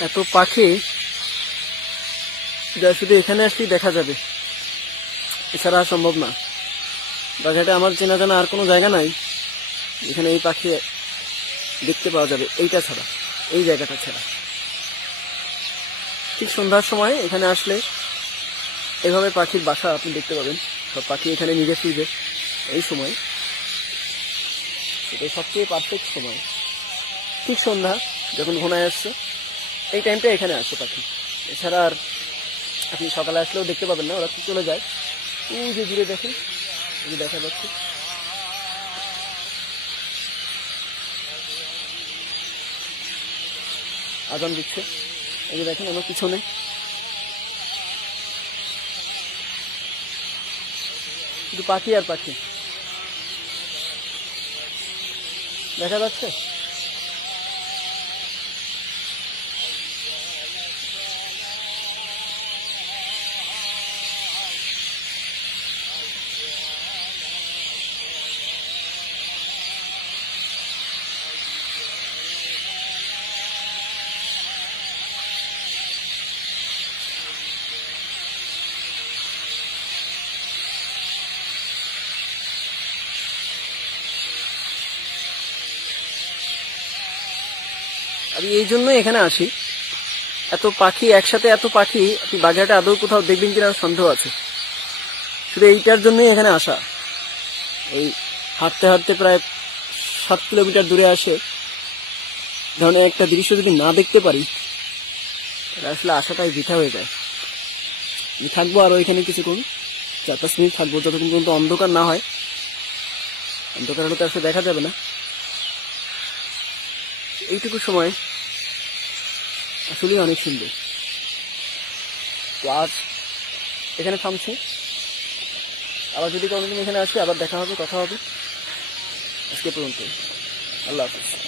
এত পাখি। যা শুধু এখানে আসলেই দেখা যাবে। এছাড়া সম্ভব না। বাজারে আমার চেনা জানা আর কোনো জায়গা নাই। এখানে এই পাখি দেখতে পাওয়া যাবে। এইটা ছাড়া, এই জায়গাটা ছাড়া। ঠিক সন্ধ্যার সময় এখানে আসলে এভাবে পাখির বাসা আপনি দেখতে পাবেন। সব পাখি এখানে নিজে ফিরবে এই সময়। এটা সবচেয়ে পারফেক্ট সময়। ঠিক সন্ধ্যা, যখন ঘনায় আসছে এই টাইমটা এখানে আসে পাখি এছাড়া আর আপনি সকালে আসলেও দেখতে পাবেন না, ওরা চলে যায়। ওই যে দূরে দেখেন, এই দেখা যাচ্ছে। আজান দিচ্ছে। এই যে দেখেন, আমার পিছনে। পাখি আর পাখি। দেখা যাচ্ছে? আমি এই জন্যই এখানে আসি এত পাখি, একসাথে এত পাখি, আপনি বাগেরহাটে আদৌ কোথাও দেখবেন কিনা সন্দেহ আছে। শুধু এইটার জন্যই এখানে আসা। এই হাঁটতে হাঁটতে প্রায় সাত কিলোমিটার দূরে আসে। ধরনের একটা দৃশ্য যদি না দেখতে পারি, তাহলে আসলে আসাটাই বৃথা হয়ে যায়। আমি থাকব আরও এখানে কিছুক্ষণ। চার পাঁচ মিনিট থাকব, যতক্ষণ পর্যন্ত অন্ধকার না হয়। অন্ধকার হলে তো আসলে দেখা যাবে না। এইটুকু সময় আসলেই অনেক সুন্দর। তো আজ এখানে থামছি। আবার যদি কোনোদিন এখানে আসি, আবার দেখা হবে, কথা হবে। আজকে পর্যন্ত আল্লাহ হাফিজ।